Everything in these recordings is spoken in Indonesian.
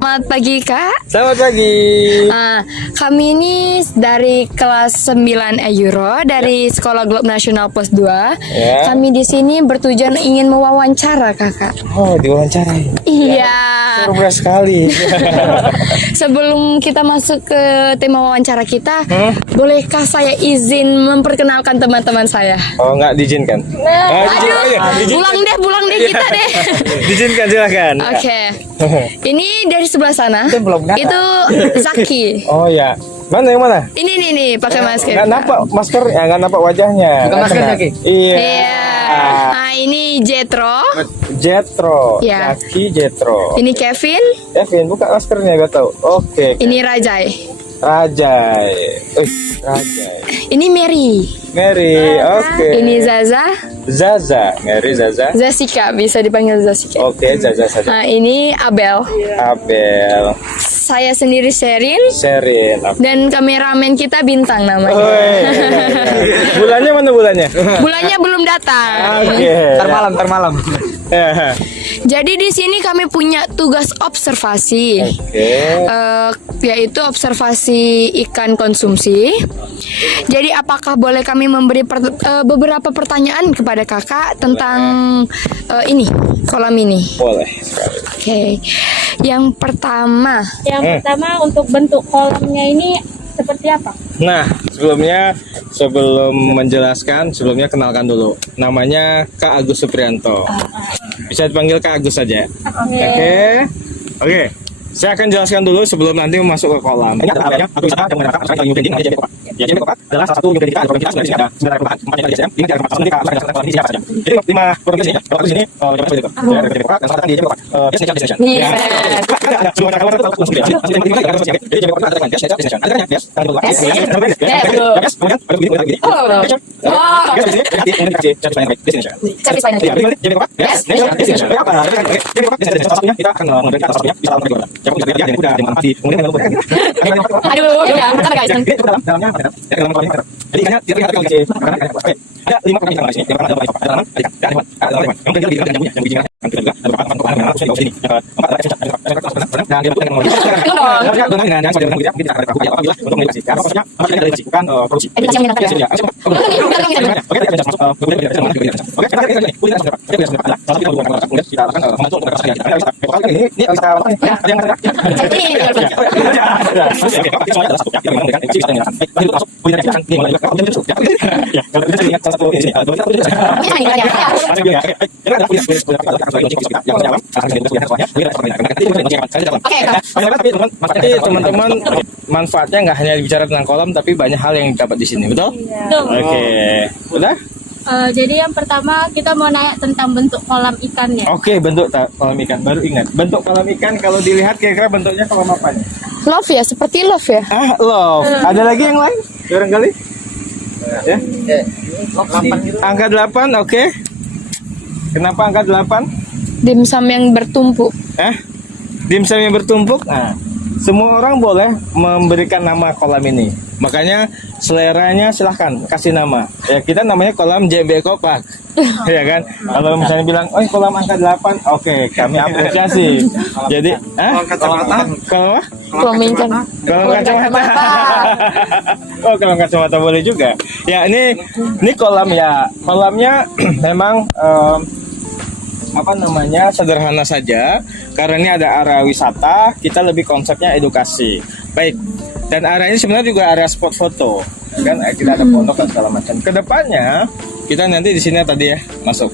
Selamat pagi Kak. Selamat pagi. Kami ini dari kelas 9 Euro dari Sekolah Globe Nasional Pos 2. Ya. Kami di sini bertujuan ingin mewawancara Kakak. Oh, diwawancarai. Iya. Seru sekali. Sebelum kita masuk ke tema wawancara kita, bolehkah saya izin memperkenalkan teman-teman saya? Oh, nggak diizinkan. Pulang deh kita deh. Diizinkan, silakan. Oke. Ini dari sebelah sana. Itu Zaki. Oh ya. Mana yang mana? Ini nih pakai masker. Nggak nampak masker, ya nggak nampak wajahnya. Bukan masker Kena. Zaki? Iya. Iya. Nah, ini Jetro. Jetro. Ya. Zaki Jetro. Ini Kevin. Kevin, buka maskernya, gak tahu. Oke. Ini Rajai. Rajai. Rajai. Ini Mary. Mary. Oke. Ini Zaza. Zaza. Mary Zaza. Zasika, bisa dipanggil Zasika. Oke, Zaza saja. Nah, ini Abel. Abel. Saya sendiri Sherin. Sherin. Dan kameramen kita Bintang namanya. Bulannya mana bulannya? Bulannya belum datang. Oke. Ntar malam. Jadi di sini kami punya tugas observasi. Oke. Yaitu observasi ikan konsumsi. Jadi apakah boleh kami memberi beberapa pertanyaan kepada kakak tentang ini kolam ini? Boleh. Oke. Yang pertama. Yang pertama untuk bentuk kolamnya ini seperti apa? Nah, sebelum menjelaskan, sebelumnya kenalkan dulu. Namanya Kak Agus Suprianto. Bisa dipanggil Kak Agus saja. Oke. Saya akan jelaskan dulu sebelum nanti masuk ke kolam. Ini adalah areanya agrowisata yang menggunakan masyarakat yang namanya JMB Kopat. Ya, JMB Kopat adalah salah satu unit pendidikan di provinsi kita. Sebenarnya di sini ada 9 kelurahan, 4 di DSM, 5 di Kecamatan Sunda, kita akan di siapa saja. Jadi 5 provinsi ini, kalau di sini jawabannya seperti itu. Ya, JMB Kopat dan salah di JMB Kopat. Destination. Ada semua cara keluar itu langsung dia. Jadi JMB Kopat ada dengan destination. Ada kan ya? Yes. Kan dulu. Yes. Kemudian ada begini lagi. JMB Kopat. Yes. Destination. Apa? JMB Kopat destination. Kita akan memberikan atas satunya bisa langsung kita. Jadi mudah dengan padi. Kemudian Aduh, ya, bentar guys. Dalamnya jadi ikannya tidak ada kalau oke. Ada 5 pertanyaan di sini. Yang pertama ada tanaman, ada hewan, ada hewan. Yang kedua lebih dengan yang bijinya, yang ketiga ada beberapa tempat yang harus di sini. Yang keempat ada dan dia dengan menggunakan dengan yang sudah kita akan lakukan apabila untuk mengatasi. Karena maksudnya dari bukan produksi. Oke, kita akan membantu untuk kita. Ini ada yang teman-teman, manfaatnya nggak hanya bicara tentang kolam, tapi banyak hal yang dapat di sini, betul? Oke, udah? Jadi yang pertama kita mau nanya tentang bentuk kolam ikannya. Oke, bentuk kolam ikan. Baru ingat, bentuk kolam ikan kalau dilihat kira-kira bentuknya kolam apa nih? Love ya, seperti love ya. Love. Ada lagi yang lain? Barangkali? Ya. Angka 8, oke. Kenapa angka 8? Dimsum yang bertumpuk. Dimsum yang bertumpuk. Nah, semua orang boleh memberikan nama kolam ini. Makanya seleranya silahkan kasih nama. Ya, kita namanya kolam JMB Kopat. Ya kan? Kalau misalnya bilang, "Oh, kolam angka 8." Oke, kami apresiasi. Jadi, Kalau Kolam kacamata. Oh, kalau kacamata boleh juga. Ya, ini kolam ya. Kolamnya memang sederhana saja karena ini ada area wisata, kita lebih konsepnya edukasi. Baik. Dan area ini sebenarnya juga area spot foto. Kan kita ada pondok dan segala macam. Kedepannya kita nanti di sini tadi ya masuk.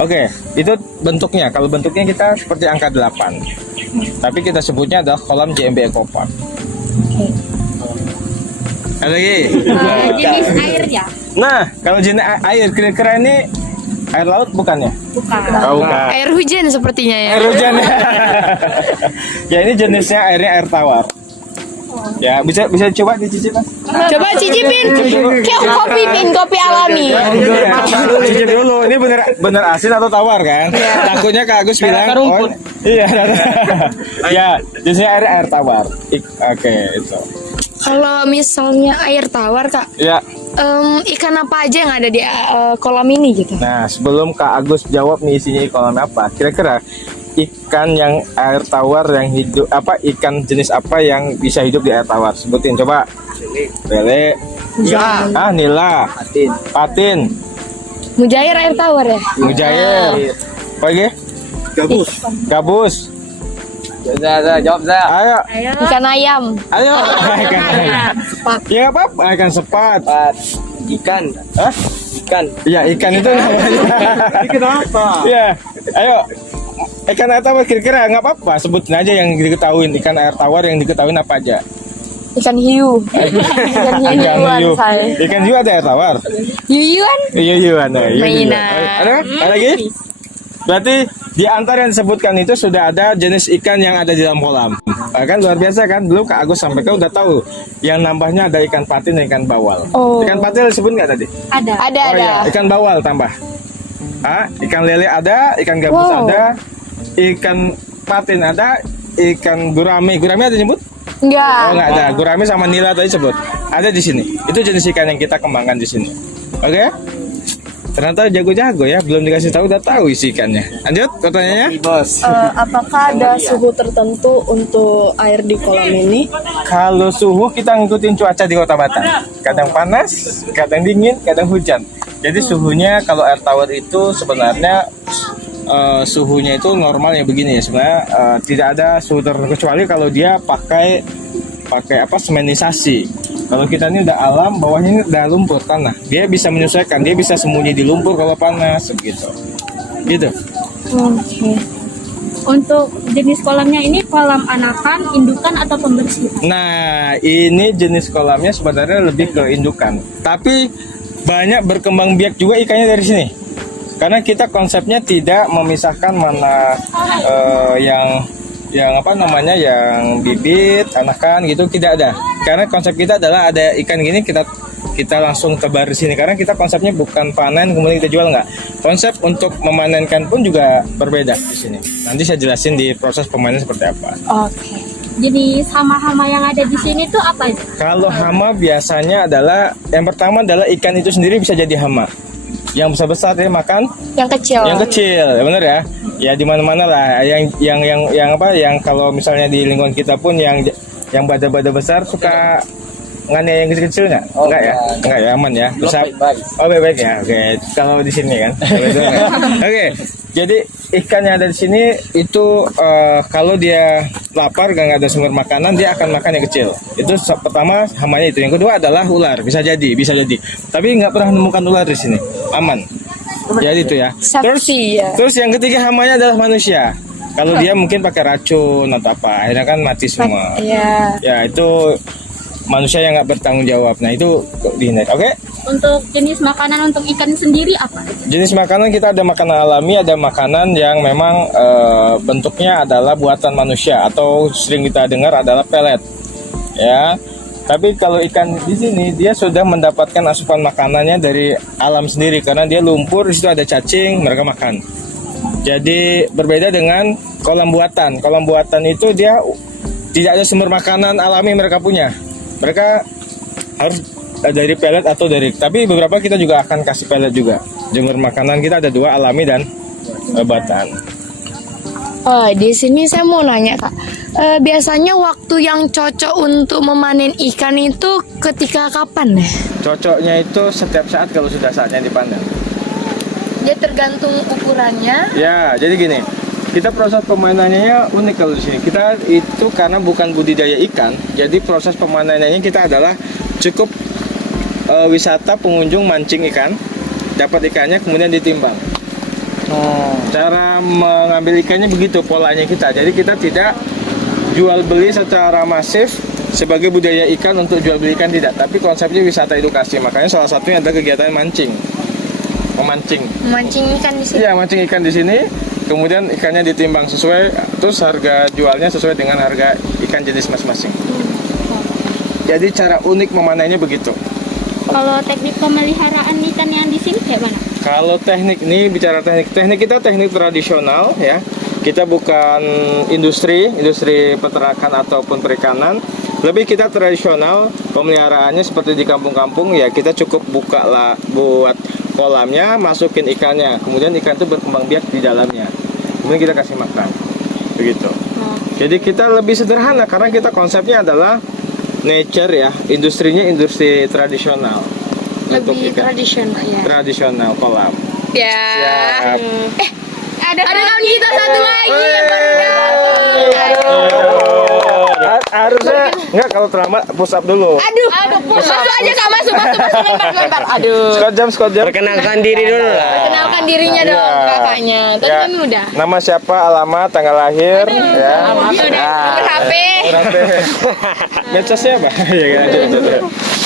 Oke, itu bentuknya. Kalau bentuknya kita seperti angka 8. Tapi kita sebutnya adalah kolam JMB Kopat. Ada lagi? Jenis airnya? Nah, kalau jenis air kira-kira ini air laut bukannya? Bukan. Bukan. Air hujan sepertinya ya. Air hujan. Ya, ini jenisnya airnya air tawar. Ya, bisa coba dicicip, Mas. Coba cicipin. Kopi alami. Cicip dulu. Ini bener asin atau tawar kan? Takutnya Kak Agus bilang, "Oh, iya." Ya, jenisnya air tawar. Oke, itu. Kalau misalnya air tawar Kak, Ya. Ikan apa aja yang ada di kolam ini gitu? Nah, sebelum Kak Agus jawab nih isinya kolam apa, kira-kira ikan yang air tawar yang hidup ikan jenis apa yang bisa hidup di air tawar? Sebutin coba. Lele. Nila. Patin. Mujair air tawar ya? Mujair. Apa lagi? Gabus. Jawab saya. Ayo. Ikan ayam. Ayo. Ikan ayam. Ya nggak apa-apa. Ikan sepat. Ikan. Hah? Ikan. Iya ikan itu namanya. Ikan apa? Iya. Ayo. Ikan air tawar kira-kira nggak apa-apa. Sebutin aja yang diketahuin. Ikan air tawar yang diketahuin apa aja. Ikan hiu. Ikan hiuan saya. Ikan hiu ada air tawar. Hiuan? Hiuan. Mainan. Ada lagi? Berarti di antara yang disebutkan itu sudah ada jenis ikan yang ada di dalam kolam. Kan luar biasa kan? Dulu Kak Agus sampai udah tahu yang nambahnya ada ikan patin dan ikan bawal. Oh. Ikan patin disebut nggak tadi? Ada. Ada. Iya, ikan bawal tambah. Ikan lele ada, ikan gabus Wow. ada, ikan patin ada, ikan gurame. Gurame ada nyebut? Enggak. Oh nggak ada. Gurame sama nila tadi sebut. Ada di sini. Itu jenis ikan yang kita kembangkan di sini. Oke? Ternyata jago-jago ya, belum dikasih tahu udah tahu isi ikannya. Lanjut pertanyaannya. Bos. Apakah ada suhu tertentu untuk air di kolam ini? Kalau suhu kita ngikutin cuaca di Kota Batam. Kadang panas, kadang dingin, kadang hujan. Jadi suhunya kalau air tawar itu sebenarnya suhunya itu normalnya begini ya. Sebenarnya tidak ada suhu tertentu kecuali kalau dia pakai semenisasi. Kalau kita ini udah alam, bawahnya ini udah lumpur tanah. Dia bisa menyesuaikan, dia bisa sembunyi di lumpur kalau panas begitu. Gitu. Untuk jenis kolamnya ini kolam anakan, indukan atau pembersih? Nah, ini jenis kolamnya sebenarnya lebih ke indukan. Tapi banyak berkembang biak juga ikannya dari sini. Karena kita konsepnya tidak memisahkan mana yang bibit, anakan gitu tidak ada. Karena konsep kita adalah ada ikan gini kita langsung tebar di sini karena kita konsepnya bukan panen kemudian kita jual nggak. Konsep untuk memanenkan pun juga berbeda di sini. Nanti saya jelasin di proses pemanen seperti apa. Oke. Jenis hama-hama yang ada di sini tuh apa aja? Kalau hama biasanya adalah yang pertama adalah ikan itu sendiri bisa jadi hama. Yang besar-besar dia makan Yang kecil. yang kecil, ya benar ya. Ya di mana-mana lah. Yang kalau misalnya di lingkungan kita pun yang badan-badan besar suka nggak yang kecil-kecil nggak? Enggak ya? Enggak ya, aman ya. Besar. Oh baik ya. Oke. Kalau di sini kan. Oke. Jadi ikan yang ada di sini itu kalau dia lapar dan nggak ada sumber makanan dia akan makan yang kecil. Itu pertama hamanya itu. Yang kedua adalah ular. Bisa jadi. Tapi nggak pernah menemukan ular di sini. Aman. Jadi itu ya. Saksi ya. Terus yang ketiga hamanya adalah manusia. Kalau dia mungkin pakai racun atau apa, akhirnya kan mati semua. Iya. Ya itu manusia yang nggak bertanggung jawab. Nah itu dihindari. Oke? Untuk jenis makanan untuk ikan sendiri apa? Jenis makanan kita ada makanan alami, ada makanan yang memang bentuknya adalah buatan manusia atau sering kita dengar adalah pelet. Ya. Tapi kalau ikan di sini dia sudah mendapatkan asupan makanannya dari alam sendiri karena dia lumpur, di situ ada cacing, mereka makan. Jadi berbeda dengan kolam buatan. Kolam buatan itu dia tidak ada sumber makanan alami mereka punya. Mereka harus dari pelet atau dari. Tapi beberapa kita juga akan kasih pelet juga. Sumber makanan kita ada dua, alami dan buatan. Oh, di sini saya mau nanya Kak. Biasanya waktu yang cocok untuk memanen ikan itu ketika kapan ya? Cocoknya itu setiap saat kalau sudah saatnya dipanen. Dia tergantung ukurannya. Ya, jadi gini. Kita proses pemanenannya unik kalau di sini. Kita itu karena bukan budidaya ikan, jadi proses pemanenannya kita adalah cukup wisata pengunjung mancing ikan, dapat ikannya kemudian ditimbang. Cara mengambil ikannya begitu polanya kita. Jadi kita tidak jual beli secara masif sebagai budaya ikan untuk jual beli ikan tidak, tapi konsepnya wisata edukasi. Makanya salah satunya ada kegiatan mancing. Memancing Ikan di sini. Iya, mancing ikan di sini. Kemudian ikannya ditimbang sesuai, terus harga jualnya sesuai dengan harga ikan jenis masing-masing. Jadi cara unik memanennya begitu. Kalau teknik pemeliharaan ikan yang di sini kayak mana? Kalau teknik ini bicara teknik kita teknik tradisional ya. Kita bukan industri peternakan ataupun perikanan. Lebih kita tradisional pemeliharaannya seperti di kampung-kampung ya, kita cukup buka lah buat kolamnya, masukin ikannya, kemudian ikan itu berkembang biak di dalamnya, kemudian kita kasih makan. begitu. Jadi kita lebih sederhana karena kita konsepnya adalah nature ya, industrinya industri tradisional. Untuk Lebih ikan. tradisional ya. Tradisional kolam. Ya. Siap. Ada kawan kita satu lagi yang baru Harusnya enggak kalau terlambat push up dulu. Aduh, masuk aja kak, masuk, lempar. Aduh. Squat jam. Perkenalkan diri dulu lah. Kenalkan dirinya Iya. dong kakaknya. Tadi Ya. kami udah. Nama siapa, alamat, tanggal lahir, ya. Nomor HP. Medsosnya apa? Ya, lanjut.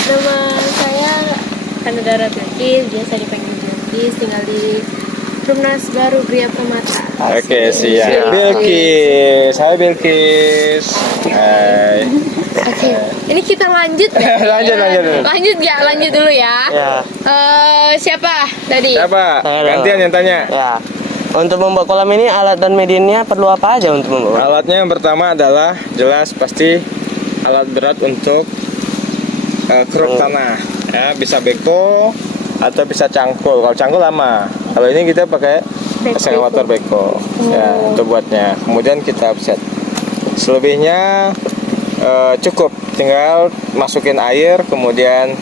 Nama saya Kanadara Bilkis, biasa dipanggil Bilkis, tinggal di Rumnas Baru Gria Permata. Oke, siap. Bilkis. Hai Bilkis. Hai. Oke, ini kita lanjut ya. Lanjut. Lanjut dulu ya. Ya. Siapa tadi? Siapa? Halo. Gantian yang tanya. Ya. Untuk membuat kolam ini alat dan medianya perlu apa aja untuk membuat? Alatnya yang pertama adalah jelas pasti alat berat untuk keruk tanah. Ya, bisa beko atau bisa cangkul. Kalau cangkul lama. Kalau ini kita pakai excavator beko. Ya, untuk buatnya. Kemudian kita offset. Selebihnya cukup, tinggal masukin air, kemudian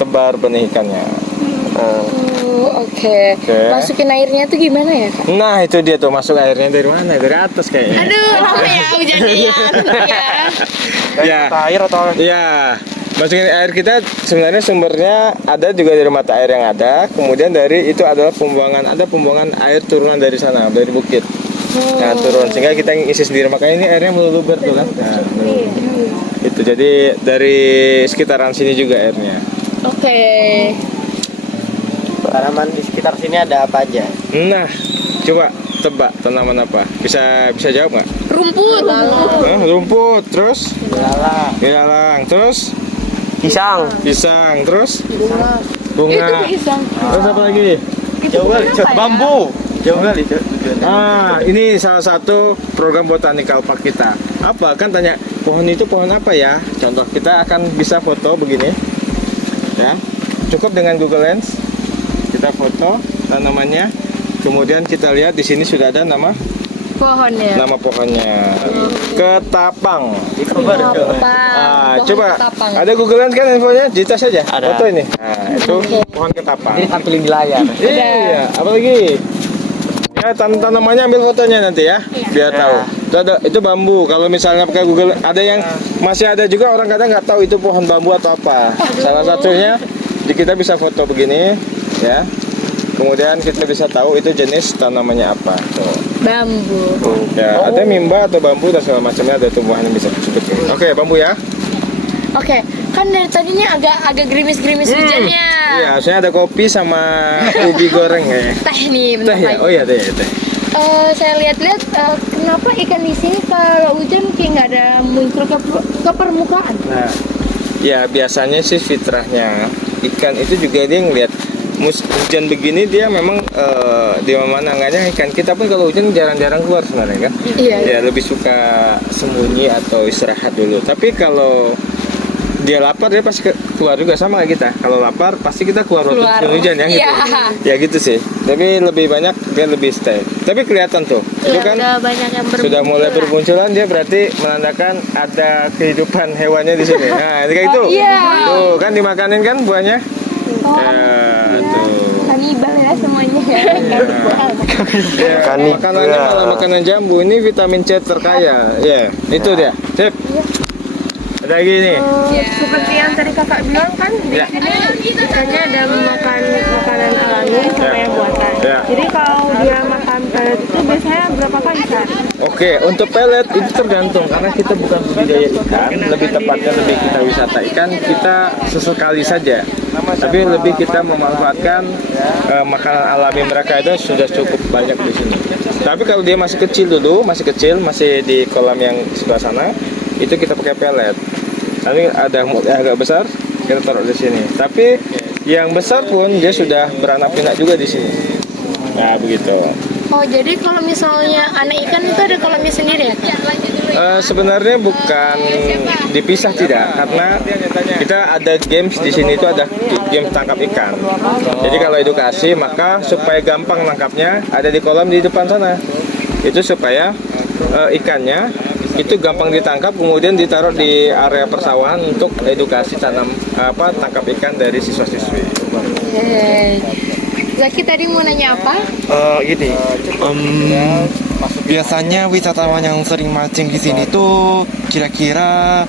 tebar benih ikannya. Oke. Oke. Masukin airnya tuh gimana ya kak? Nah itu dia tuh, masuk airnya dari mana? Dari atas kayaknya. Aduh, lama ya hujannya ya. Ya. Air atau Ya, masukin air kita sebenarnya sumbernya ada juga dari mata air yang ada. Kemudian dari itu adalah ada pembuangan air turunan dari sana, dari bukit. Nah turun sehingga kita ngisi sendiri, makanya ini airnya meluber tuh kan. Nah, itu jadi dari sekitaran sini juga airnya. Oke. tanaman di sekitar sini ada apa aja? Nah, coba tebak tanaman apa? Bisa jawab nggak? Rumput. Rumput, terus Ilalang, ilalang, terus pisang, terus Bunga. bunga. Itu pisang. Terus apa lagi? bambu. Jauh kali itu. Ini salah satu program Botanical Park kita. Apa? Kan tanya pohon itu pohon apa ya? Contoh kita akan bisa foto begini. Ya. Cukup dengan Google Lens. Kita foto tanamannya. Kemudian kita lihat di sini sudah ada nama Pohonnya. pohonnya. Ketapang. Pohon Coba ketapang. ada Google Lens kan infonya? Ditas saja. Ada. Foto ini. Nah, itu pohon ketapang. Jadi tampilin di layar. Iya, apa lagi? Ya, tanamannya ambil fotonya nanti ya, biar tahu. Itu bambu. Kalau misalnya pakai Google, ada yang masih ada juga orang kadang nggak tahu itu pohon bambu atau apa. Salah satunya kita bisa foto begini, ya. Kemudian kita bisa tahu itu jenis tanamannya apa. Tuh. Bambu. Ya, ada mimba atau bambu dan segala macamnya, ada tumbuhan yang bisa disebut. Oke, bambu ya. Oke, kan dari tadinya agak gerimis-gerimis hujannya. Iya, harusnya ada kopi sama ubi goreng ya. Teh nih, bentar Teh ya? lagi. Oh iya, teh. Saya lihat-lihat kenapa ikan di sini kalau hujan kayak nggak ada muncul ke permukaan. Nah, ya biasanya sih fitrahnya ikan itu juga dia ngeliat hujan begini, dia memang di mana-mananya ikan kita pun kalau hujan jarang-jarang keluar sebenarnya kan. Iya. Ya lebih suka sembunyi atau istirahat dulu. Tapi kalau dia lapar dia pasti keluar juga, sama kayak kita. Kalau lapar pasti kita keluar waktu hujan ya gitu. Iya. Ya gitu sih. Tapi lebih banyak dia lebih stay. Tapi kelihatan tuh. Itu Ya, kan udah banyak yang bermunculan. sudah mulai bermunculan, dia berarti menandakan ada kehidupan hewannya di sini. Nah, itu kayak itu. iya. Tuh, kan dimakanin kan buahnya? Ya, tuh. Kanibal ya semuanya. Ya, makanannya malah makanan jambu. Ini vitamin C terkaya. Ya, itu dia. Sip. Ada lagi nih. Seperti yang tadi kakak bilang kan, di Ya. sini ikannya ada makan makanan alami sama yang buatan. Ya. Jadi kalau dia makan pelet itu biasanya berapa kali sehari? Oke, untuk pelet itu tergantung karena kita bukan budidaya ikan, lebih tepatnya lebih kita wisata ikan, kita sesekali saja. Tapi lebih kita memanfaatkan makanan alami mereka itu sudah cukup banyak di sini. Tapi kalau dia masih kecil dulu, masih di kolam yang sebelah sana, itu kita pakai pelet. Nanti ada agak besar, kita taruh di sini. Tapi yang besar pun dia sudah beranak pinak juga di sini. Nah, begitu. Oh, jadi kalau misalnya anak ikan itu ada kolamnya sendiri ya? Sebenarnya bukan dipisah, tidak, karena kita ada games di sini, itu ada game tangkap ikan. Jadi kalau edukasi maka supaya gampang nangkapnya ada di kolam di depan sana. Itu supaya ikannya itu gampang ditangkap, kemudian ditaruh di area persawahan untuk edukasi tangkap ikan dari siswa-siswi. Zaki tadi mau nanya apa? Gini, biasanya wisatawan yang sering mancing di sini tuh kira-kira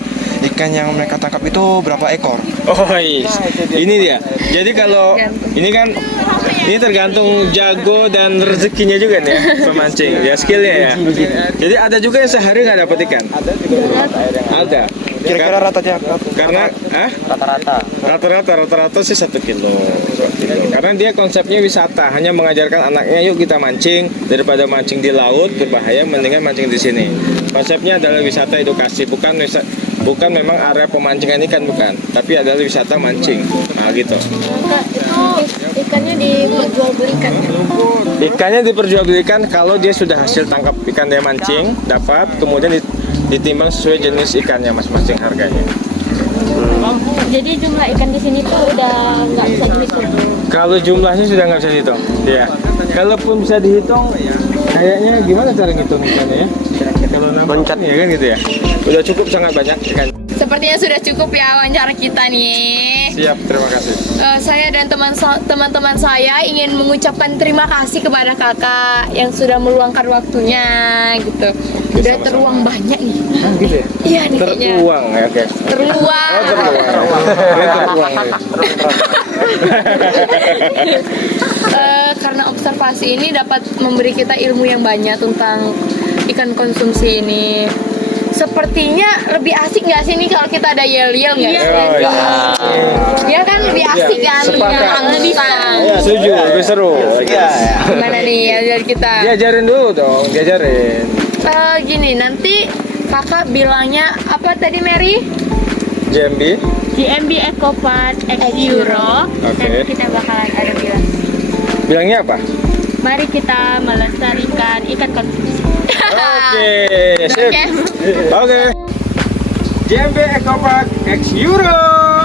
ikan yang mereka tangkap itu berapa ekor? Oh iya, ini dia. Jadi kalau ini tergantung jago dan rezekinya juga nih ya, pemancing, ya skillnya ya. Jadi ada juga yang sehari nggak dapat ikan. Ada. Kira-kira ratanya Karena rata-rata sih 1 kilo. Karena dia konsepnya wisata, hanya mengajarkan anaknya yuk kita mancing, daripada mancing di laut berbahaya, mendingan mancing di sini. Konsepnya adalah wisata edukasi, bukan memang area pemancingan ikan, bukan, tapi adalah wisata mancing. Nah gitu. Kak, itu ikannya diperjualbelikan. Ikannya diperjualbelikan kalau dia sudah hasil tangkap ikan dia mancing, dapat, kemudian ditimbang sesuai jenis ikannya masing-masing harganya. Jadi jumlah ikan di sini tuh udah nggak bisa dihitung. Kalau jumlahnya sudah nggak bisa dihitung, ya. Kalaupun bisa dihitung, kayaknya gimana cara ngitung ikannya ya? Kalau loncat ya kan gitu ya. Udah cukup sangat banyak ikan. Sepertinya sudah cukup ya wawancara kita nih. Siap, terima kasih. Saya dan teman-teman saya ingin mengucapkan terima kasih kepada kakak yang sudah meluangkan waktunya gitu. Udah terluang banyak nih. Gitu ya? Iya nih kayaknya. Terluang ya, oke. Terluang. Oh, terluang. Ini terluang ya. Karena observasi ini dapat memberi kita ilmu yang banyak tentang ikan konsumsi ini. Sepertinya lebih asik nggak sih nih kalau kita ada yel-yel nggak? Iya, Oh, sih? iya. Ya kan lebih asik kan? Sepakat. Lebih seru. Setuju, lebih seru. Gimana nih yel-yel kita? Diajarin dulu dong, diajarin. Gini, nanti kakak bilangnya apa tadi Mary? JMB. GMB Eco Park X Euro. Oke. Dan kita bakalan ada bilang, Bilangnya apa? mari kita melestarikan ikan konsumsi. Oke, sip. Oke. JMB Eco Park X Euro.